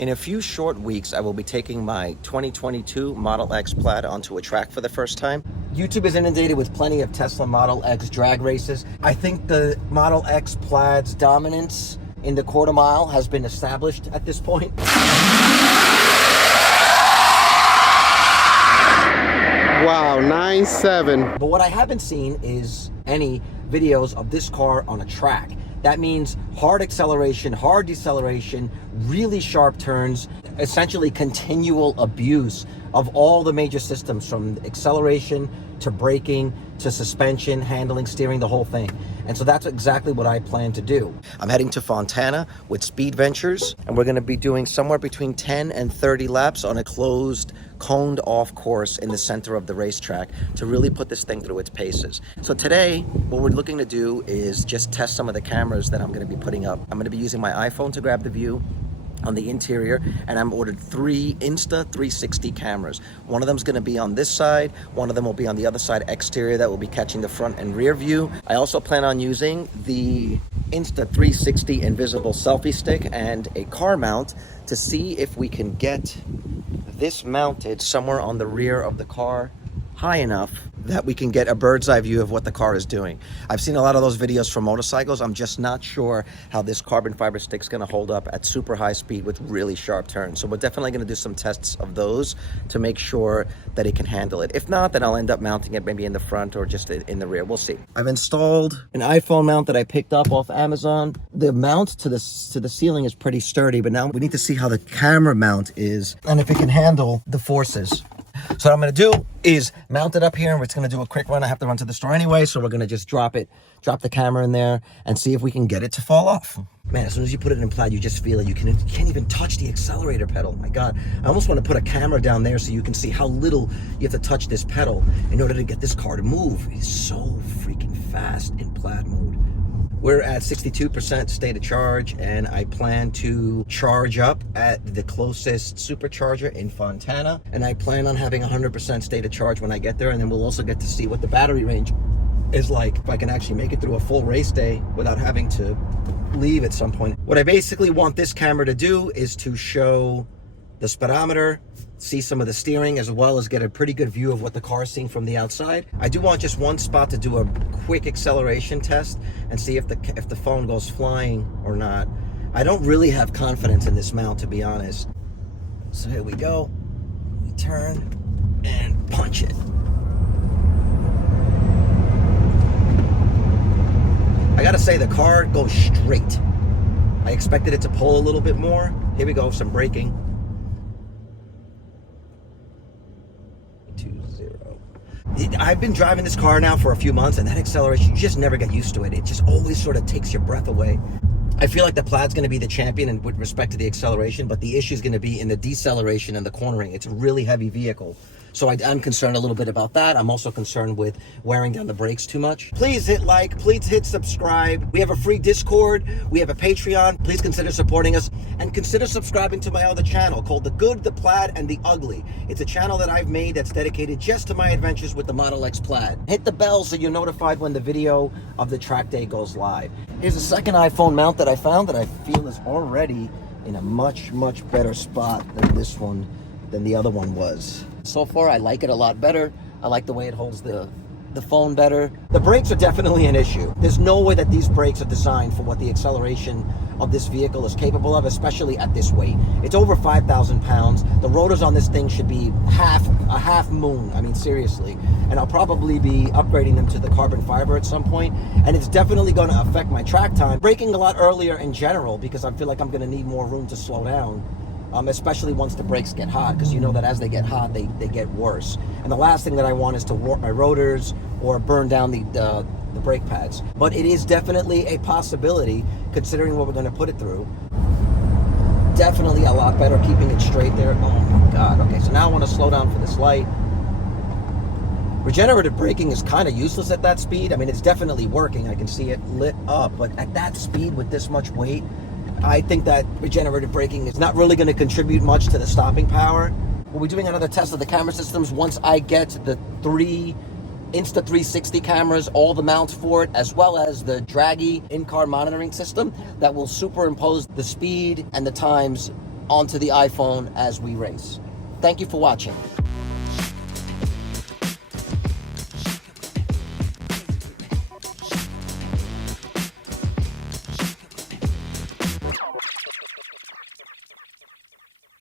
In a few short weeks, I will be taking my 2022 Model X Plaid onto a track for the first time. YouTube is inundated with plenty of Tesla Model X drag races. I think the Model X Plaid's dominance in the quarter mile has been established at this point. Wow, 9.7. But what I haven't seen is any videos of this car on a track. That means hard acceleration, hard deceleration, really sharp turns, essentially continual abuse of all the major systems, from acceleration to braking to suspension, handling, steering, the whole thing. And so that's exactly what I plan to do. I'm heading to Fontana with Speedventures, and we're gonna be doing somewhere between 10 and 30 laps on a closed, coned off course in the center of the racetrack to really put this thing through its paces. So today, what we're looking to do is just test some of the cameras that I'm gonna be putting up. I'm gonna be using my iPhone to grab the view on the interior, and I'm ordered 3 Insta360 cameras. One of them's gonna be on this side, one of them will be on the other side exterior that will be catching the front and rear view. I also plan on using the Insta360 invisible selfie stick and a car mount to see if we can get this mounted somewhere on the rear of the car high enough that we can get a bird's eye view of what the car is doing. I've seen a lot of those videos from motorcycles. I'm just not sure how this carbon fiber stick's gonna hold up at super high speed with really sharp turns. So we're definitely gonna do some tests of those to make sure that it can handle it. If not, then I'll end up mounting it maybe in the front or just in the rear. We'll see. I've installed an iPhone mount that I picked up off Amazon. The mount to the ceiling is pretty sturdy, but now we need to see how the camera mount is and if it can handle the forces. So what I'm gonna do is mount it up here, and we're just gonna do a quick run. I have to run to the store anyway, so we're gonna just drop the camera in there and see if we can get it to fall off. Man, as soon as you put it in Plaid, you just feel it. You can't even touch the accelerator pedal. My God, I almost want to put a camera down there so you can see how little you have to touch this pedal in order to get this car to move. It's so freaking fast in Plaid mode. We're at 62% state of charge, and I plan to charge up at the closest supercharger in Fontana, and I plan on having 100% state of charge when I get there, and then we'll also get to see what the battery range is like, if I can actually make it through a full race day without having to leave at some point. What I basically want this camera to do is to show the speedometer, see some of the steering, as well as get a pretty good view of what the car is seeing from the outside. I do want just one spot to do a quick acceleration test and see if the phone goes flying or not. I don't really have confidence in this mount, to be honest. So here we go. We turn and punch it. I gotta say, the car goes straight. I expected it to pull a little bit more. Here we go, some braking. 2-0. I've been driving this car now for a few months, and that acceleration, you just never get used to it. It just always sort of takes your breath away. I feel like the Plaid's going to be the champion with respect to the acceleration, but the issue is going to be in the deceleration and the cornering. It's a really heavy vehicle. So I'm concerned a little bit about that. I'm also concerned with wearing down the brakes too much. Please hit like, please hit subscribe. We have a free Discord, we have a Patreon. Please consider supporting us, and consider subscribing to my other channel called The Good, The Plaid, and The Ugly. It's a channel that I've made that's dedicated just to my adventures with the Model X Plaid. Hit the bell so you're notified when the video of the track day goes live. Here's a second iPhone mount that I found that I feel is already in a much, much better spot than this one, than the other one was. So far, I like it a lot better. I like the way it holds the phone better. The brakes are definitely an issue. There's no way that these brakes are designed for what the acceleration of this vehicle is capable of, especially at this weight. It's over 5,000 pounds. The rotors on this thing should be a half moon. I mean, seriously. And I'll probably be upgrading them to the carbon fiber at some point. And it's definitely going to affect my track time. Braking a lot earlier in general, because I feel like I'm going to need more room to slow down. Especially once the brakes get hot, because you know that as they get hot, they get worse. And the last thing that I want is to warp my rotors or burn down the brake pads. But it is definitely a possibility, considering what we're going to put it through. Definitely a lot better keeping it straight there. Oh my God. Okay, so now I want to slow down for this light. Regenerative braking is kind of useless at that speed. I mean, it's definitely working. I can see it lit up, but at that speed with this much weight, I think that regenerative braking is not really going to contribute much to the stopping power. We'll be doing another test of the camera systems once I get the 3 Insta360 cameras, all the mounts for it, as well as the Dragy in-car monitoring system that will superimpose the speed and the times onto the iPhone as we race. Thank you for watching.